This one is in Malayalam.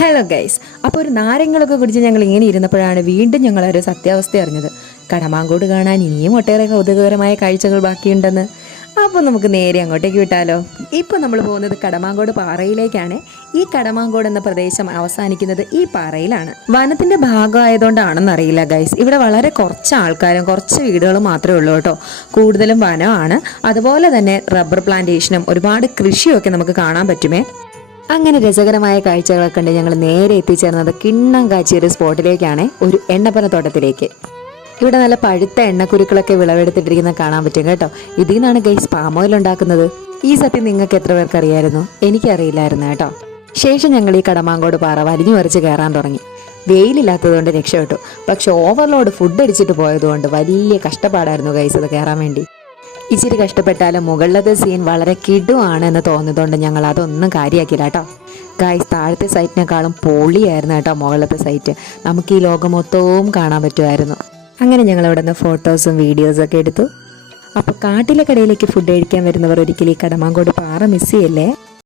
ഹലോ ഗൈസ് അപ്പോൾ ഒരു നാരങ്ങളൊക്കെ കുടിച്ച് ഞങ്ങൾ ഇങ്ങനെ ഇരുന്നപ്പോഴാണ് വീണ്ടും ഞങ്ങൾ ഒരു സത്യാവസ്ഥ അറിഞ്ഞത്. കടമാങ്കോട് കാണാൻ ഇനിയും ഒട്ടേറെ കൗതുകകരമായ കാഴ്ചകൾ ബാക്കിയുണ്ടെന്ന്. അപ്പോൾ നമുക്ക് നേരെ അങ്ങോട്ടേക്ക് വിട്ടാലോ? ഇപ്പോൾ നമ്മൾ പോകുന്നത് കടമാങ്കോട് പാറയിലേക്കാണ്. ഈ കടമാങ്കോട് എന്ന പ്രദേശം അവസാനിക്കുന്നത് ഈ പാറയിലാണ്. വനത്തിന്റെ ഭാഗമായതുകൊണ്ടാണെന്ന് അറിയില്ല ഗൈസ് ഇവിടെ വളരെ കുറച്ച് ആൾക്കാരും കുറച്ച് വീടുകളും മാത്രമേ ഉള്ളൂ കേട്ടോ. കൂടുതലും വനമാണ്. അതുപോലെ തന്നെ റബ്ബർ പ്ലാന്റേഷനും ഒരുപാട് കൃഷിയൊക്കെ നമുക്ക് കാണാൻ പറ്റുമേ. അങ്ങനെ രസകരമായ കാഴ്ചകളൊക്കെ കണ്ട് ഞങ്ങൾ നേരെ എത്തിച്ചേർന്നത് കിണ്ണം കാച്ചിയ ഒരു സ്പോട്ടിലേക്കാണ് ഒരു എണ്ണപ്പന തോട്ടത്തിലേക്ക്. ഇവിടെ നല്ല പഴുത്ത എണ്ണക്കുരുക്കളൊക്കെ വിളവെടുത്തിട്ടിരിക്കുന്ന കാണാൻ പറ്റും കേട്ടോ. ഇതിൽ നിന്നാണ് ഗൈസ് പാം ഓയിൽ ഉണ്ടാക്കുന്നത്. ഈ സത്യം നിങ്ങൾക്ക് എത്ര പേർക്ക് അറിയായിരുന്നു? എനിക്കറിയില്ലായിരുന്നു കേട്ടോ. ശേഷം ഞങ്ങൾ ഈ കടമാങ്കോട് പാറ വലിഞ്ഞു വരച്ച് കയറാൻ തുടങ്ങി. വെയിലില്ലാത്തതുകൊണ്ട് രക്ഷപ്പെട്ടു. പക്ഷെ ഓവർലോഡ് ഫുഡ് അടിച്ചിട്ട് പോയതുകൊണ്ട് വലിയ കഷ്ടപ്പാടായിരുന്നു ഗൈസ് അത് കയറാൻ വേണ്ടി. ഇച്ചിരി കഷ്ടപ്പെട്ടാലും മുകളിലത്തെ സീൻ വളരെ കിടുവാണ് എന്ന് തോന്നുന്നതുകൊണ്ട് ഞങ്ങൾ അതൊന്നും കാര്യമാക്കില്ല കേട്ടോ. ഗായ്സ് താഴത്തെ സൈറ്റിനേക്കാളും പൊളിയായിരുന്നു കേട്ടോ മുകളിലത്തെ സൈറ്റ് നമുക്ക് ഈ ലോകം മൊത്തവും കാണാൻ പറ്റുമായിരുന്നു. അങ്ങനെ ഞങ്ങൾ അവിടെ നിന്ന് ഫോട്ടോസും വീഡിയോസും ഒക്കെ എടുത്തു. അപ്പോൾ കാട്ടിലെ കടയിലേക്ക് ഫുഡ് കഴിക്കാൻ വരുന്നവർ ഒരിക്കലും ഈ കടമാങ്കോട് പാറ മിസ് ചെയ്യല്ലേ?